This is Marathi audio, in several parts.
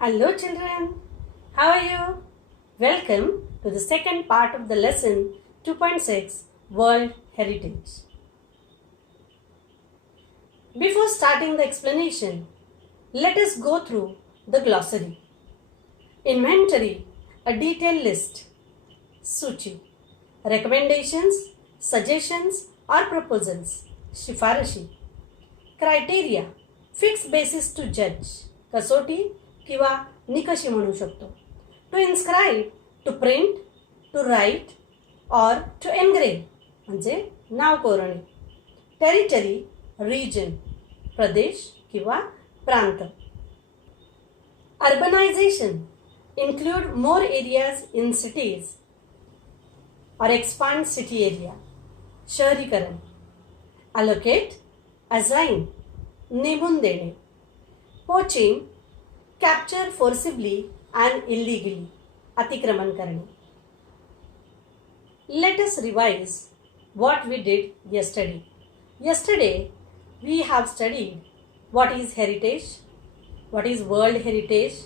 Hello children, how are you? Welcome to the second part of the lesson 2.6 World Heritage. Before starting the explanation, let us go through the glossary. Inventory, a detailed list. Suchi, recommendations, suggestions or proposals. शिफारशी. Criteria, fixed basis to judge. कसोटी किंवा निकषी म्हणू शकतो. To inscribe, to print, to write or to engrave म्हणजे नाव कोरणे. टेरिटरी, रिजन, प्रदेश किंवा प्रांत. Urbanisation, include more areas in cities or expand city area. शहरीकरण. Allocate, assign, नेमून देणे. Poaching, capture forcibly and illegally, अतिक्रमण करणे. Let us revise what we did yesterday. Yesterday we have studied what is heritage, what is world heritage,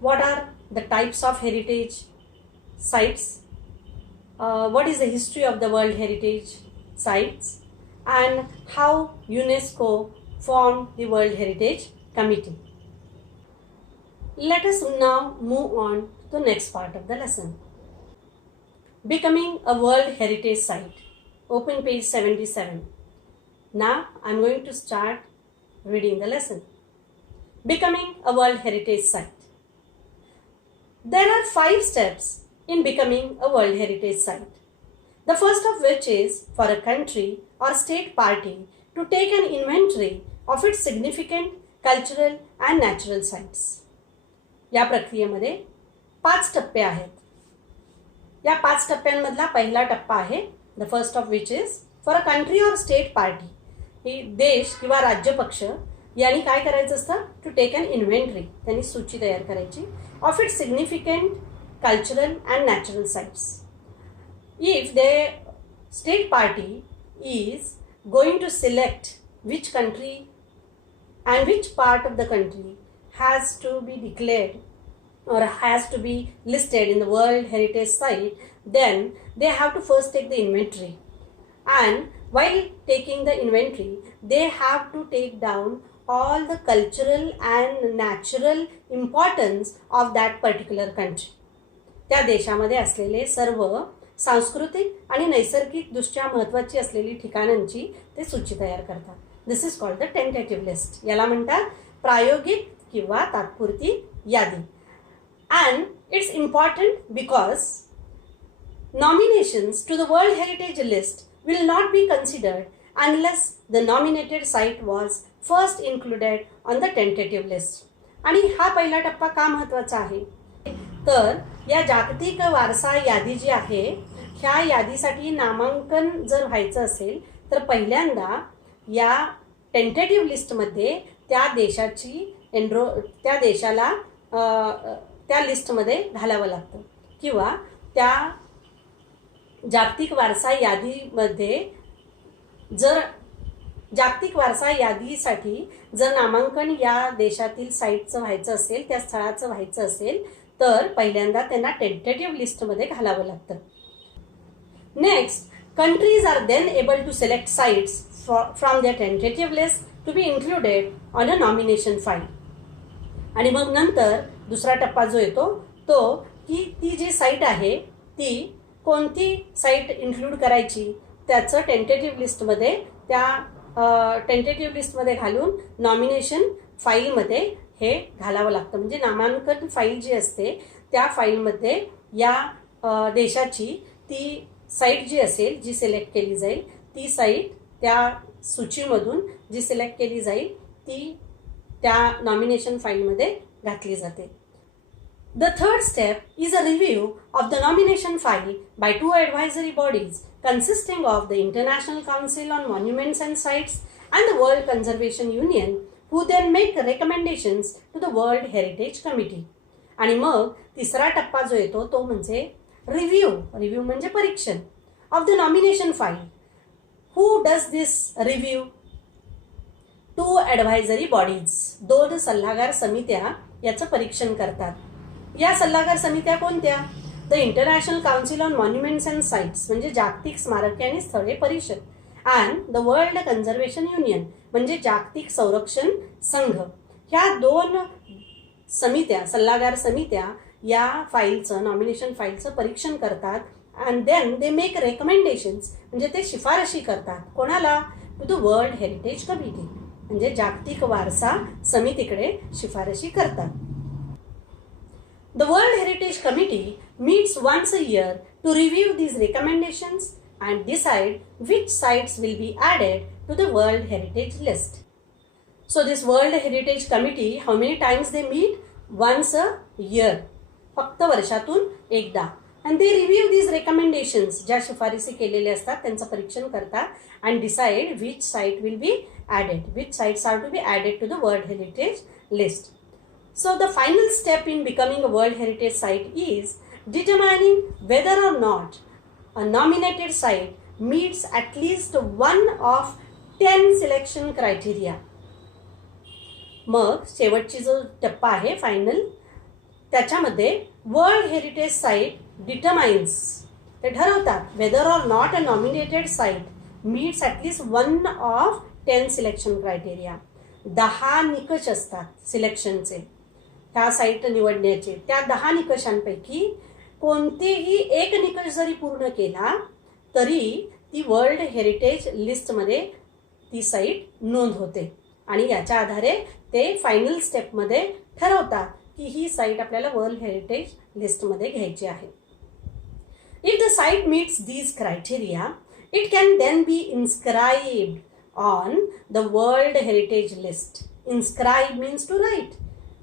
what are the types of heritage sites, what is the history of the world heritage sites, and how UNESCO formed the World Heritage Committee. Let us now move on to the next part of the lesson. Becoming a World Heritage Site. Open page 77. Now I am going to start reading the lesson. Becoming a World Heritage Site. There are 5 steps in becoming a World Heritage Site. The first of which is for a country or state party to take an inventory of its significant cultural and natural sites. या प्रक्रियेमध्ये 5 टप्पे आहेत. या 5 टप्प्यांमधला पहिला टप्पा आहे the first of which is for a country और स्टेट पार्टी. ही देश किंवा राज्य पक्ष यांनी काय करायचं असतं टू टेक अन इन्व्हेंटरी. त्यांनी सूची तयार करायची of its significant cultural and natural sites. If the state party is going to select which country and which part of the country has to be declared or has to be listed in the World Heritage Site, then they have to first take the inventory. And while taking the inventory, they have to take down all the cultural and natural importance of that particular country. त्या देशामध्ये असलेले सर्व सांस्कृतिक आणि नैसर्गिक दृष्ट्या महत्त्वाची असलेली ठिकाणांची ते सूची तयार करतात. This is called the tentative list. याला म्हणतात प्रायोगिक किंवा तात्पुरती यादी. And it's important because nominations to the world heritage list will not be considered unless the nominated site was first included on the tentative list. आणि हा पहिला टप्पा का महत्त्वाचा आहे तर या जागतिक वारसा यादी जी आहे ह्या यादीसाठी नामांकन जर व्हायचं असेल तर पहिल्यांदा या टेंटेटिव्ह लिस्टमध्ये त्या देशाला त्या लिस्टमध्ये घालावं लागतं किंवा त्या जागतिक वारसा यादीमध्ये जर जागतिक वारसा यादीसाठी जर नामांकन या देशातील साईटचं व्हायचं असेल त्या स्थळाचं व्हायचं असेल तर पहिल्यांदा त्यांना टेंटेटिव्ह लिस्टमध्ये घालावं लागतं. Next, countries are then able to select sites from their tentative list to be included on a nomination file. आणि मग नंतर दुसरा टप्पा जो येतो तो की ती जी साईट आहे ती कोणती साईट इन्क्लूड करायची त्याचं टेंटेटिव्ह लिस्टमध्ये त्या टेंटेटिव्ह लिस्टमध्ये घालून नॉमिनेशन फाईलमध्ये हे घालावं लागतं. म्हणजे नामांकन फाईल जी असते त्या फाईलमध्ये या देशाची ती साईट जी असेल जी सिलेक्ट केली जाईल ती साईट त्या सूचीमधून जी सिलेक्ट केली जाईल ती त्या नॉमिनेशन फाईलमध्ये घातली जाते. The third step is a review of the nomination file by 2 advisory bodies consisting of the International Council on Monuments and Sites and the World Conservation Union, who then make recommendations to the World Heritage Committee. आणि मग तिसरा टप्पा जो येतो तो म्हणजे रिव्ह्यू म्हणजे परीक्षण of the nomination file. Who does this review? 2 advisory bodies, 2 सल्लागार समित्या याचं परीक्षण करतात. या सल्लागार समित्या कोणत्या? The international council on monuments and sites म्हणजे जागतिक स्मारके आणि स्थळे परिषद, and the world conservation union म्हणजे जागतिक संरक्षण संघ. ह्या 2 समित्या, सल्लागार समित्या या फाईलचं, नॉमिनेशन फाईलचं परीक्षण करतात. And then they make recommendations म्हणजे ते शिफारशी करतात. कोणाला? To the world Heritage Committee म्हणजे जागतिक वारसा समितीकडे शिफारशी करतात. The World Heritage Committee meets once a year to review these recommendations and decide which sites will be added to the World Heritage List. So this World Heritage Committee, how many times they meet? Once a year. फक्त वर्षातून एकदा. And they review these recommendations, ज्या शिफारसी केलेल्या असतात त्यांचं परीक्षण करतात and decide which site will be added, which sites are to be added to the World Heritage List. So the final step in becoming a World Heritage Site is determining whether or not a nominated site meets at least one of 10 selection criteria. मग शेवटची जो टप्पा आहे फायनल, त्याच्यामध्ये वर्ल्ड हेरिटेज साईट डिटरमाइन्स, ते ठरवतात whether or not a nominated site meets at least 1 of 10 selection criteria. 10 निकष असतात सिलेक्शनचे, त्या साईट निवडण्याचे. त्या 10 निकषांपैकी कोणतेही एक निकष जरी पूर्ण केला तरी ती वर्ल्ड हेरिटेज लिस्टमध्ये ती साईट नोंद होते. आणि याच्या आधारे ते फायनल स्टेपमध्ये ठरवतात की ही साईट आपल्याला वर्ल्ड हेरिटेज लिस्टमध्ये घ्यायची आहे. If the site meets these criteria it can then be inscribed on the world heritage list. Inscribe means to write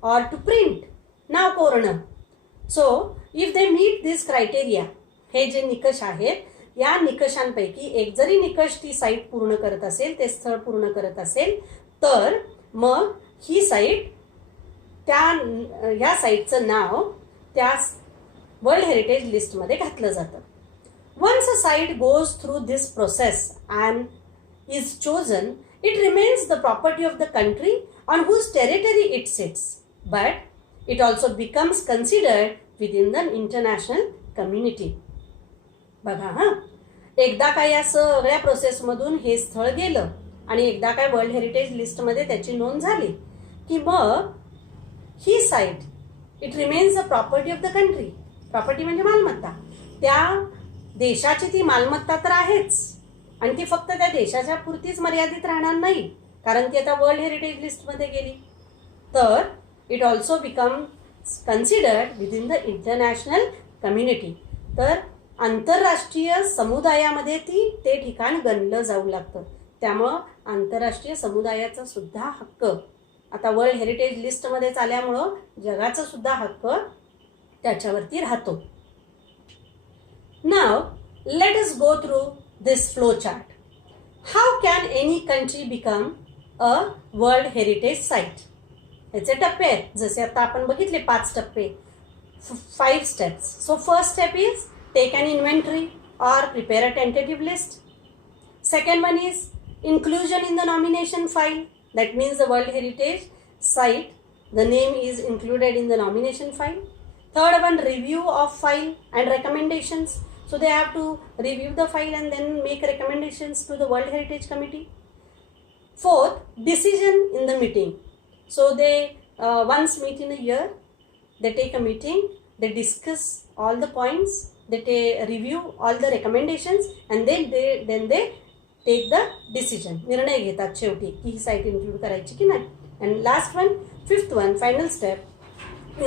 or to print, नाव कोरणं. So if they meet these criteria, हे जे निकष आहेत, या निकषांपैकी एक जरी निकष ती साईट पूर्ण करत असेल, ते स्थळ पूर्ण करत असेल, तर मग ही साईट, या साईटचं नाव त्या वर्ल्ड हेरिटेज लिस्टमध्ये घातलं जातं. Once a site goes through this process and is chosen, it remains the property of the country on whose territory it sits. But it also becomes considered within the international community. बघा हा, एकदा काय या सगळ्या प्रोसेसमधून हे स्थळ गेलं आणि एकदा काय वर्ल्ड हेरिटेज लिस्टमध्ये त्याची नोंद झाली की मग ही site it remains the property of the country. Property म्हणजे मालमत्ता. त्या देशाची ती मालमत्ता तर आहेच आणि ती फक्त त्या देशाच्या पुरतीच मर्यादित राहणार नाही, कारण ती आता वर्ल्ड हेरिटेज लिस्टमध्ये गेली. तर it also becomes considered within the international community. तर आंतरराष्ट्रीय समुदायामध्ये ते ठिकाण गणलं जाऊ लागतं. त्यामुळं आंतरराष्ट्रीय समुदायाचा सुद्धा हक्क आता वर्ल्ड हेरिटेज लिस्टमध्येच आल्यामुळं जगाचा सुद्धा हक्क त्याच्यावरती राहतो. Now let us go through this flow chart. How can any country become a world heritage site? याचे टप्पे आहेत, जसे आता आपण बघितले 5 टप्पे, 5 steps. So first step is take an inventory or prepare a tentative list. Second one is inclusion in the nomination file. That means the World Heritage Site, the name is included in the nomination file. Third one, review of file and recommendations. So they have to review the file and then make recommendations to the World Heritage Committee. Fourth, decision in the meeting. So they once meet in a year, they take a meeting, they discuss all the points, they review all the recommendations and then they take the decision. निर्णय घेतात शेवटी की ही साईट इन्क्लूड करायची की नाही. And last one, fifth one, final step,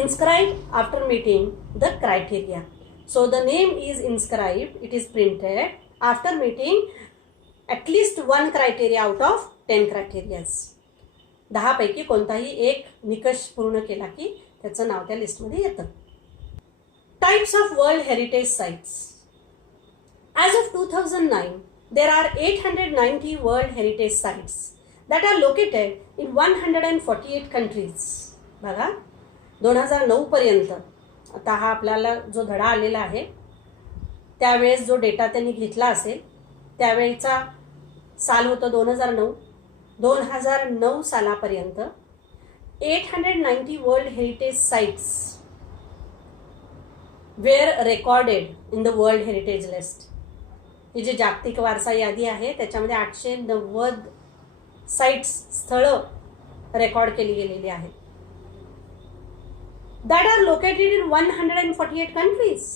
inscribe after meeting the criteria. So the name is inscribed, it is printed after meeting at least 1 criteria out of 10 criteria. 10 पैकी कोणताही एक निकष पूर्ण केला की त्याचं नाव त्या लिस्टमध्ये येतं. Types of world heritage sites. As of 2009, there are 890 World Heritage Sites that are located in 148 countries. बघा, 2009 पर्यंत आता हा आपल्याला जो धडा आलेला आहे त्यावेळेस जो डेटा त्यांनी घेतला असेल त्यावेळेचा साल होतं 2009 2009 सालापर्यंत 890 world heritage sites were recorded in the world heritage list. ही जी जागतिक वारसा यादी आहे त्याच्यामध्ये 890 साइट्स स्थळं रेकॉर्ड केली गेलेली आहेत. That are located in 148 countries.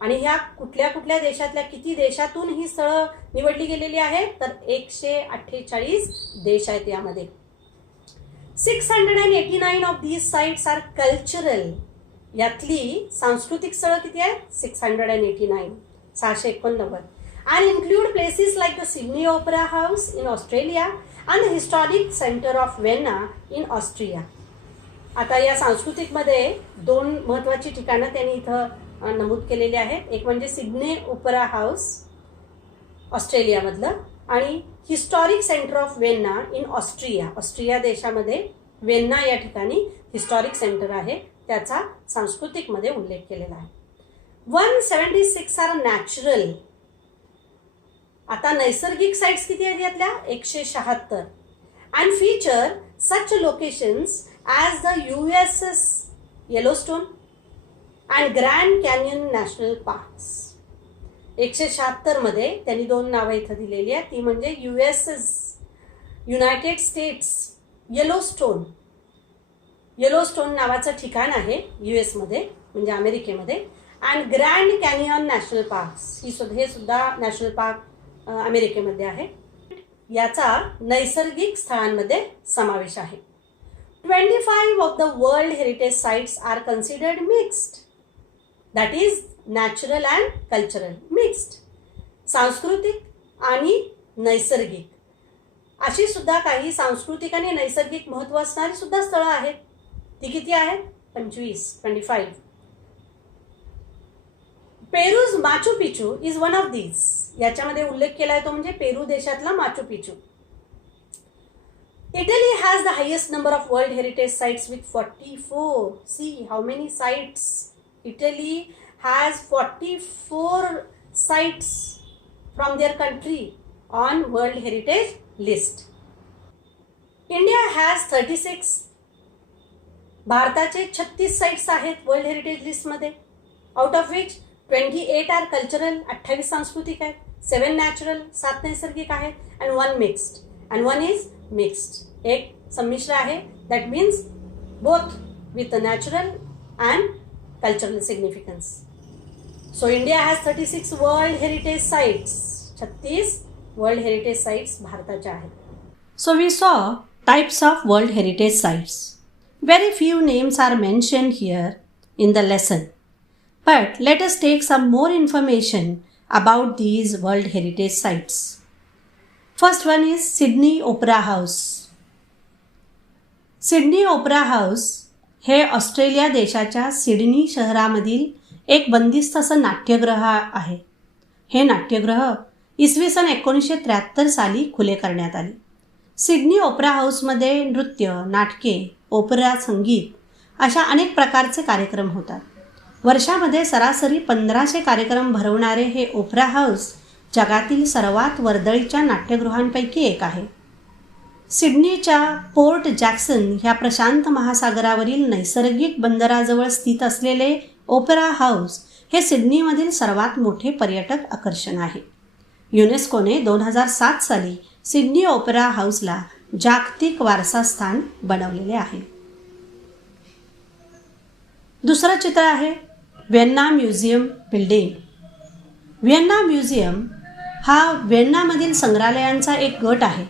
आणि ह्या कुठल्या कुठल्या देशातल्या किती देशातून ही स्थळं निवडली गेलेली आहेत तर 148 देश आहेत यामध्ये. 689 of these sites are cultural. यातली सांस्कृतिक स्थळं किती आहेत? 689, 689. and include places like the Sydney Opera House in Australia and the Historic Center of Vienna in Austria. आता या सांस्कृतिकमध्ये 2 महत्त्वाची ठिकाणं त्यांनी इथं नमूद केलेली आहेत. एक म्हणजे सिडनी ओपेरा हाऊस ऑस्ट्रेलियामधलं आणि historic centre of Venna in Austria. Austria देशामध्ये वेन्ना या ठिकाणी हिस्टॉरिक सेंटर आहे, त्याचा सांस्कृतिकमध्ये उल्लेख केलेला आहे. 176 आर नॅचरल. आता नैसर्गिक साइट्स किती आहेत यातल्या? 176. And feature such locations as the USS Yellowstone and grand canyon national parks. 176 मध्ये त्यांनी 2 नावं इथं दिलेली आहेत. ती म्हणजे USS United states Yellowstone. Yellowstone नावाचं ठिकाण आहे US मध्ये म्हणजे अमेरिकेमध्ये. And grand canyon national parks हे सुद्धा नॅशनल पार्क अमेरिकेमध्ये आहे. याचा नैसर्गिक स्थळांमध्ये समावेश आहे. 25 of the world heritage sites are considered mixed. That is natural and cultural mixed. सांस्कृतिक आणि नैसर्गिक अशी सुद्धा काही सांस्कृतिक आणि नैसर्गिक महत्त्व असणारी सुद्धा स्थळं आहेत. ती किती आहेत? 25. Peru's Machu Picchu is one of these. याच्यामध्ये उल्लेख केला आहे तो म्हणजे पेरू देशातला Machu Picchu. Italy has the highest number of world heritage sites with 44. See how many sites. Italy has 44 sites from their country on world heritage list. India has 36. भारताचे 36 साइट्स आहेत वर्ल्ड हेरिटेज लिस्टमध्ये. Out of which 28 are cultural, 28 सांस्कृतिक आहेत, 7 नॅचरल, 7 नैसर्गिक आहेत, and 1 mixed. And 1 is mixed. एक संमिश्र आहे. That means both with natural and cultural significance. So India has 36 world heritage sites. 36 world heritage sites भारताच्या आहेत. सो वी सॉ types of world heritage sites. Very few names are mentioned here in the lesson. But let us take some more information about these World Heritage Sites. First one is Sydney Opera House. Sydney Opera House हे ऑस्ट्रेलिया देशाच्या सिडनी शहरामधील एक बंदिस्त असं नाट्यगृह आहे. हे नाट्यगृह इसवी सन 1973 साली खुले करण्यात आले. सिडनी ओपेरा हाऊसमध्ये नृत्य, नाटके, ओपेरा, संगीत अशा अनेक प्रकारचे कार्यक्रम होतात. वर्षामध्ये सरासरी 1500 कार्यक्रम भरवणारे हे ओपेरा हाऊस जगातील सर्वात वर्दळीच्या नाट्यगृहांपैकी एक आहे. सिडनीच्या पोर्ट जॅक्सन ह्या प्रशांत महासागरावरील नैसर्गिक बंदराजवळ स्थित असलेले ओपेरा हाऊस हे सिडनीमधील सर्वात मोठे पर्यटक आकर्षण आहे. युनेस्कोने 2007 साली सिडनी ओपेरा हाऊसला जागतिक वारसा स्थान बनवलेले आहे. दुसरं चित्र आहे Vienna museum building. Vienna museum हा व्हिएन्नामधील संग्रहालयांचा एक गट आहे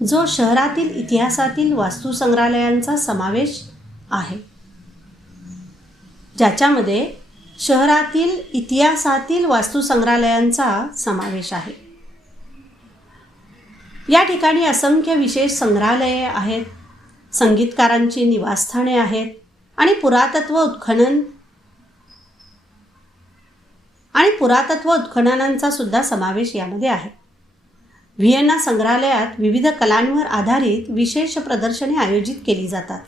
जो शहरातील इतिहासातील वास्तू संग्रहालयांचा समावेश आहे, ज्याच्यामध्ये शहरातील इतिहासातील वास्तू संग्रहालयांचा समावेश आहे. या ठिकाणी असंख्य विशेष संग्रहालये आहेत, संगीतकारांची निवासस्थाने आहेत आणि पुरातत्व उत्खननांचा सुद्धा समावेश यामध्ये आहे. व्हिएन्ना संग्रहालयात विविध कलांवर आधारित विशेष प्रदर्शने आयोजित केली जातात.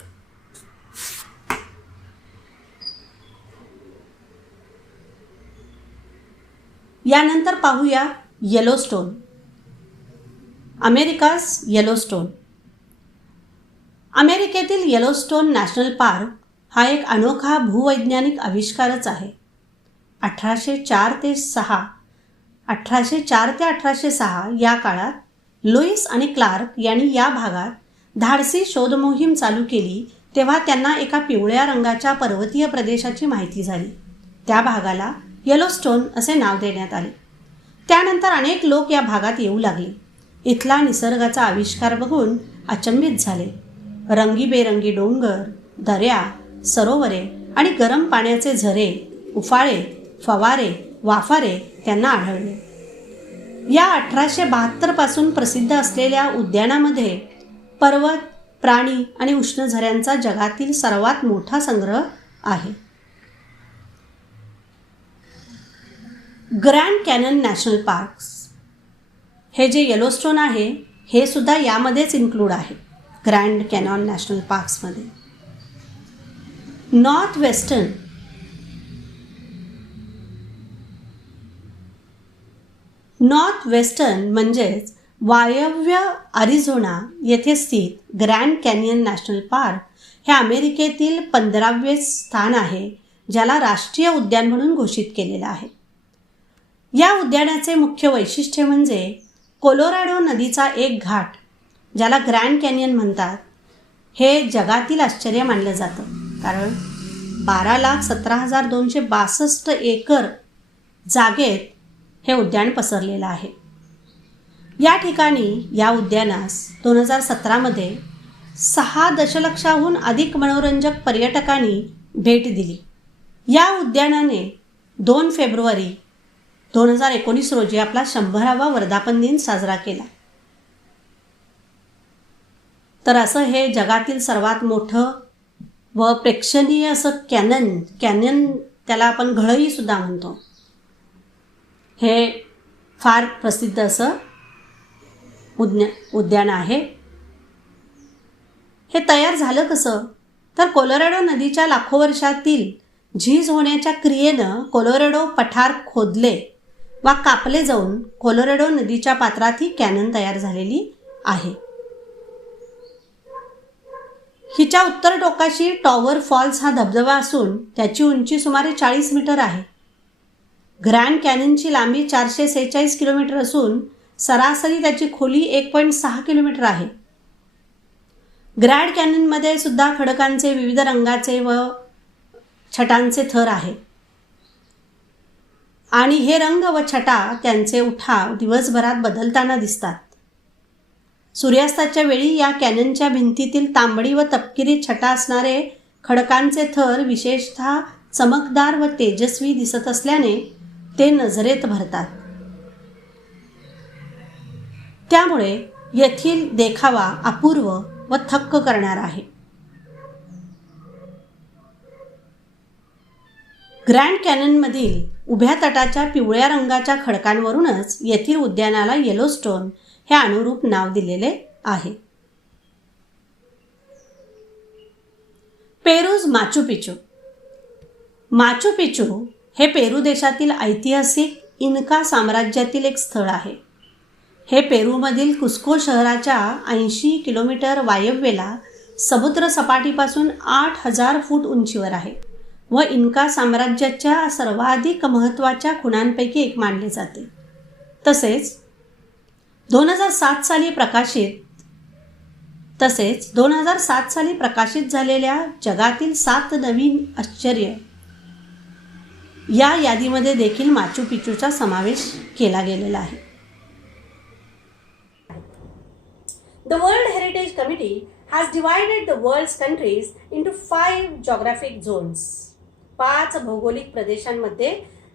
यानंतर पाहूया येलोस्टोन. America's Yellowstone. अमेरिकेतील येलोस्टोन नॅशनल पार्क हा एक अनोखा भूवैज्ञानिक आविष्कारच आहे. 1804 ते 1806 या काळात लुईस आणि क्लार्क यांनी या भागात धाडसी शोधमोहीम चालू केली तेव्हा त्यांना एका पिवळ्या रंगाच्या पर्वतीय प्रदेशाची माहिती झाली. त्या भागाला येलोस्टोन असे नाव देण्यात आले. त्यानंतर अनेक लोक या भागात येऊ लागले. इथला निसर्गाचा आविष्कार बघून अचंबित झाले. रंगीबेरंगी डोंगर, दऱ्या, सरोवरे आणि गरम पाण्याचे झरे, उफाळे, फवारे, वाफारे त्यांना आढळले. या 1872 पासून प्रसिद्ध असलेल्या उद्यानामध्ये पर्वत, प्राणी आणि उष्ण झऱ्यांचा जगातील सर्वात मोठा संग्रह आहे. ग्रँड कॅनन नॅशनल पार्क्स हे जे येलोस्टोन आहे हे सुद्धा यामध्येच इन्क्लूड आहे. ग्रँड कॅनॉन नॅशनल पार्क्समध्ये नॉर्थ वेस्टर्न म्हणजेच वायव्य अरिझोना येथे स्थित ग्रँड कॅनियन नॅशनल पार्क हे अमेरिकेतील 15वे स्थान आहे ज्याला राष्ट्रीय उद्यान म्हणून घोषित केलेलं आहे. या उद्यानाचे मुख्य वैशिष्ट्य म्हणजे कोलोरॅडो नदीचा एक घाट ज्याला ग्रँड कॅनियन म्हणतात हे जगातील आश्चर्य मानलं जातं. कारण 12,17,262 एकर जागेत हे उद्यान पसरलेलं आहे. या ठिकाणी या उद्यानास 2017मध्ये 6 दशलक्षाहून अधिक मनोरंजक पर्यटकांनी भेट दिली. या उद्यानाने 2 फेब्रुवारी 2019 रोजी आपला 100वा वर्धापन दिन साजरा केला. तर असं हे जगातील सर्वात मोठं व प्रेक्षणीय असं कॅनन त्याला आपण घळई सुद्धा म्हणतो, हे फार प्रसिद्ध असं उद्यान आहे. हे तयार झालं कसं तर कोलोरॅडो नदीच्या लाखो वर्षातील झीज होण्याच्या क्रियेनं कोलोरॅडो पठार खोदले वा कापले जाऊन कोलोरॅडो नदीच्या पात्रात ही कॅनन तयार झालेली आहे. हिच्या उत्तर टोकाशी टॉवर फॉल्स हा धबधबा असून त्याची उंची सुमारे 40 मीटर आहे. ग्रँड कॅनियनची लांबी 446 किलोमीटर असून सरासरी त्याची खोली 1.6 किलोमीटर आहे. ग्रँड कॅनियनमध्ये सुद्धा खडकांचे विविध रंगाचे व छटांचे थर आहेत आणि हे रंग व छटा त्यांचे उठाव दिवसभरात बदलताना दिसतात. सूर्यास्ताच्या वेळी या कॅननच्या भिंतीतील तांबडी व तपकिरी छटा असणारे खडकांचे थर विशेषतः चमकदार व तेजस्वी दिसत असल्याने ते नजरेत भरतात. त्यामुळे येथील देखावा अपूर्व व थक्क करणारा आहे. ग्रँड कॅननमधील उभ्या तटाच्या पिवळ्या रंगाच्या खडकांवरूनच येथील उद्यानाला येलोस्टोन हे अनुरूप नाव दिलेले आहे. पेरूज माचू पिचू. माचू पिचू हे पेरू देशातील ऐतिहासिक इन्का साम्राज्यातील एक स्थळ आहे. हे पेरूमधील कुस्को शहराच्या 80 किलोमीटर वायव्येला समुद्र सपाटीपासून 8,000 फूट उंचीवर आहे व इन्का साम्राज्याच्या सर्वाधिक महत्त्वाच्या खुणांपैकी एक मानले जाते. तसेच 2007 साली प्रकाशित झालेल्या जगातील 7 नवीन आश्चर्य या यादीमध्ये देखील माचू पिचूचा समावेश केला गेलेला आहे. The World Heritage Committee has divided the world's countries into 5 geographic zones. 5 भौगोलिक प्रदेशांमध्ये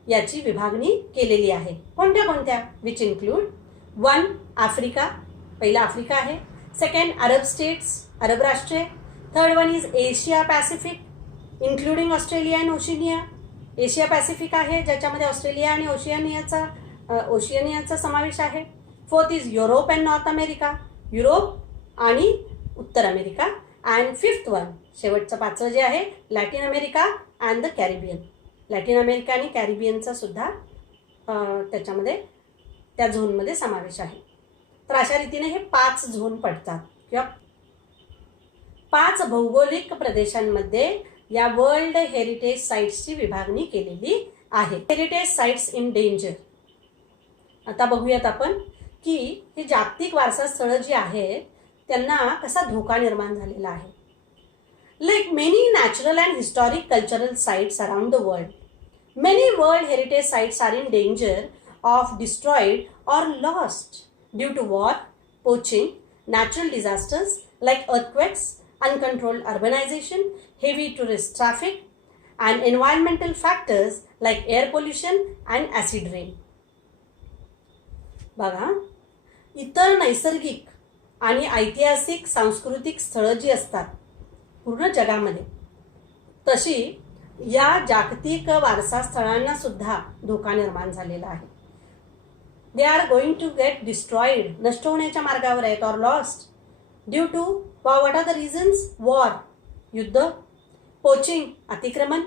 याची विभागणी केलेली आहे. कोणत्या? Which include 1. आफ्रिका, पहिला आफ्रिका आहे. 2. अरब स्टेट्स, अरब राष्ट्रे. 3rd one is Asia Pacific including Australia and Oceania. Asia Pacific आहे ज्याच्यामध्ये ऑस्ट्रेलिया आणि ओशिनियाचा समावेश आहे. 4th is Europe and north America, Europe आणि उत्तर अमेरिका. अँड 5th वन शेवटचं 5वं जे आहे Latin America and the Caribbean. Latin America आणि कॅरिबियनचा सुद्धा त्याच्यामध्ये त्या झोनमध्ये समावेश आहे. तर अशा रीतीने हे 5 झोन पडतात किंवा 5 भौगोलिक प्रदेशांमध्ये या वर्ल्ड हेरिटेज साईट्सची विभागणी केलेली आहे. Heritage sites in danger. आता बघूयात आपण की हे जागतिक वारसा स्थळं जी आहेत त्यांना कसा धोका निर्माण झालेला आहे. Like many natural and historic cultural sites around the world, many World Heritage Sites are in danger of destroyed or lost due to war, poaching, natural disasters like earthquakes, uncontrolled urbanization, heavy tourist traffic, and environmental factors like air pollution and acid rain. बघा, इतर नैसर्गिक आणि ऐतिहासिक सांस्कृतिक स्थळं जी असतात पूर्ण जगामध्ये तशी या जागतिक वारसा स्थळांना सुद्धा धोका निर्माण झालेला आहे. They are going to get destroyed, नष्ट होण्याच्या मार्गावर आहेत, or lost due to what are the reasons? War, युद्ध, पोचिंग, अतिक्रमण,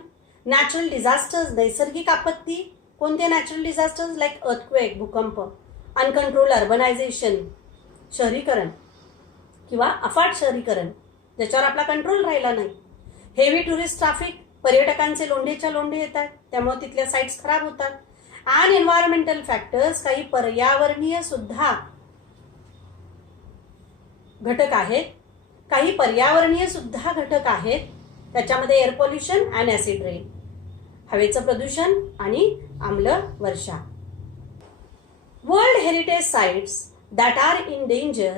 नॅचरल डिझास्टर्स, नैसर्गिक आपत्ती. कोणते नॅचरल डिझास्टर्स? लाईक अर्थक्वेक, भूकंप, अनकंट्रोल अर्बनायझेशन, शहरीकरण किंवा अफाट शहरीकरण ज्याच्यावर आपला कंट्रोल राहिला नाही. हेवी टुरिस्ट ट्रॅफिक, पर्यटकांचे लोंढेच्या लोंढे येतात त्यामुळे तिथल्या साईट्स खराब होतात. आणि एन्व्हायरमेंटल फॅक्टर्स, काही पर्यावरणीय सुद्धा घटक आहेत, काही पर्यावरणीय सुद्धा घटक आहेत. त्याच्यामध्ये air pollution and acid rain, हवेचं प्रदूषण आणि आम्ल वर्षा. World heritage sites that are in danger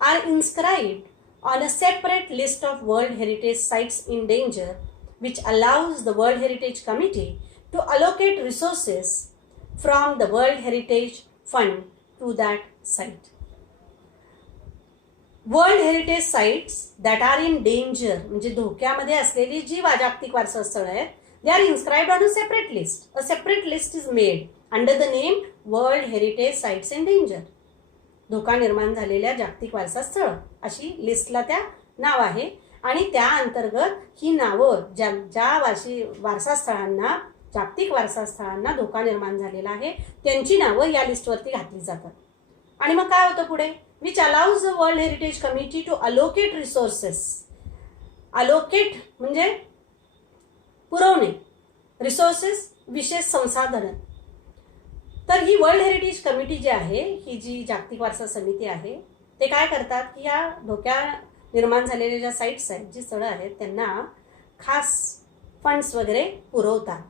are inscribed on a separate list of World Heritage Sites in danger, which allows the World Heritage Committee to allocate resources from the World Heritage Fund to that site. World Heritage Sites that are in danger म्हणजे धोक्यामध्ये असलेली जी जागतिक वारसा स्थळं आहेत, they are inscribed on a separate list. A separate list is made under the name World Heritage Sites in Danger. धोका निर्माण झालेल्या जागतिक वारसा स्थळ अशी लिस्टला त्या नाव आहे. आणि त्या अंतर्गत ही नावं ज्या वारसा स्थळांना, जागतिक वारसा स्थळांना धोका निर्माण झालेला आहे त्यांची नावं या लिस्टवरती घातली जातात. आणि मग काय होतं पुढे? Which allows the world Heritage Committee to allocate resources. Allocate म्हणजे पुरवणे, रिसोर्सेस विशेष संसाधनं. तर ही वर्ल्ड हेरिटेज कमिटी जी आहे, ही जी जागतिक वारसा समिती आहे, ते काय करतात की या धोक्या निर्माण झालेल्या ज्या साईट्स आहेत, जी स्थळं आहेत, त्यांना खास फंड्स वगैरे पुरवतात.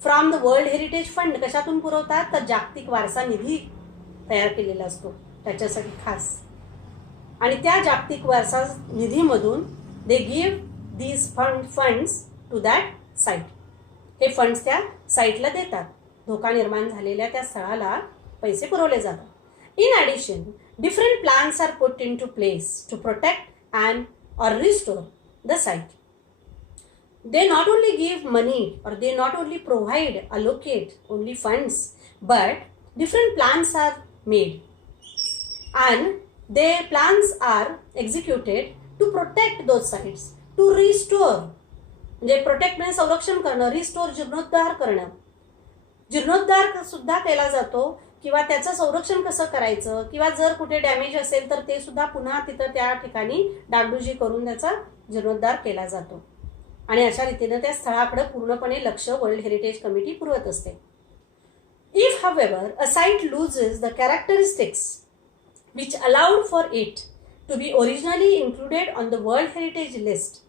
From the world heritage fund कशातून पुरवतात? तर जागतिक वारसा निधी तयार केलेला असतो त्याच्यासाठी खास. आणि त्या जागतिक वारसा निधीमधून they give these funds to that site. हे फंड्स त्या साईटला देतात. धोका निर्माण झालेल्या त्या स्थळाला पैसे पुरवले जातात. In addition different plans are put in to place to protect and or restore the site. They not only give money or they not only provide, allocate only funds, but different plans are made and their plans are executed to protect those sites, to restore. म्हणजे प्रोटेक्ट म्हणजे संरक्षण करणं, रिस्टोर जीर्णोद्धार करणं. जीर्णोद्धार सुद्धा केला जातो किंवा त्याचं संरक्षण कसं करायचं किंवा जर कुठे डॅमेज असेल तर ते सुद्धा पुन्हा तिथं त्या ठिकाणी डागडुजी करून त्याचा जीर्णोद्धार केला जातो. आणि अशा रीतीने त्या स्थळाकडे पूर्णपणे लक्ष वर्ल्ड हेरिटेज कमिटी पुरवत असते. If however a site loses the characteristics which allowed for it to be originally included on the world heritage List,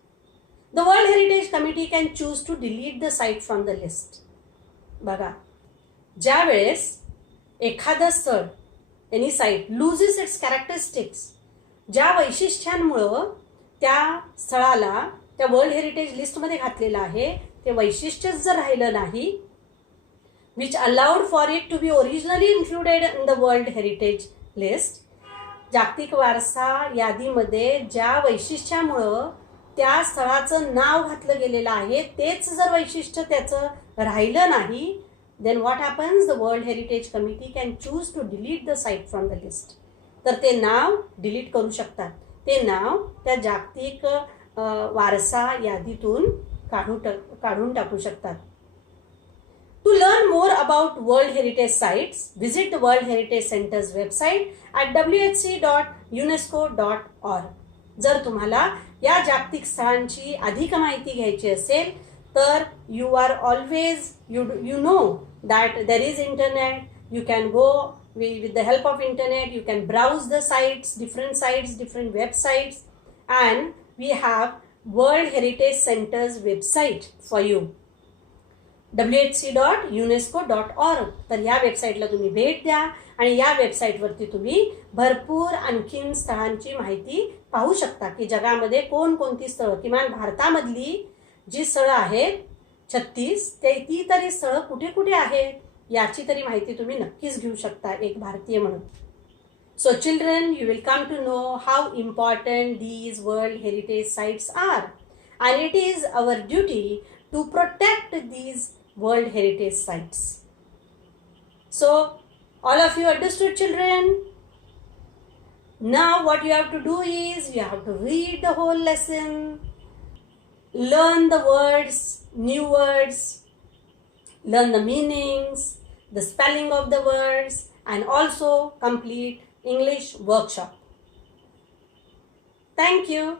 the world Heritage Committee can choose to delete the site from the list. बघा, ज्या वेळेस एखादं स्थळ, any site loses its characteristics, ज्या वैशिष्ट्यांमुळं त्या स्थळाला त्या वर्ल्ड हेरिटेज लिस्टमध्ये घातलेलं आहे ते वैशिष्ट्यच जर राहिलं नाही, which allowed for it to be originally included in the world heritage List, जागतिक वारसा यादीमध्ये ज्या वैशिष्ट्यामुळं त्या स्थळाचं नाव घातलं गेलेलं आहे तेच जर वैशिष्ट्य त्याचं राहिलं नाही, then what happens? The world Heritage Committee can choose to delete the site from the list. तर ते नाव डिलीट करू शकतात. ते नाव त्या जागतिक वारसा यादीतून काढून टाकू शकतात. To learn more about World Heritage Sites, visit the World Heritage Center's website at whc.unesco.org. जर तुम्हाला या जागतिक स्थळांची अधिक माहिती घ्यायची असेल तर you are always you know that there is internet. You can go with the help of internet. You can browse the sites, different websites, and we have World Heritage Center's website for you. whc.unesco.org. तर या वेबसाईटला तुम्ही भेट द्या आणि या वेबसाईटवरती तुम्ही भरपूर आणखीन स्थळांची माहिती पाहू शकता की जगामध्ये कोणकोणती स्थळं, किमान भारतामधली जी स्थळं आहेत 36 ते ती तरी स्थळं कुठे कुठे आहेत याची तरी माहिती तुम्ही नक्कीच घेऊ शकता एक भारतीय म्हणून. So children, you will come to know how important these World Heritage Sites are, and it is our duty to protect these World Heritage Sites. So all of you understood, children? Now what you have to do is you have to read the whole lesson, learn the words, new words, learn the meanings, the spelling of the words, and also complete English workshop. Thank you.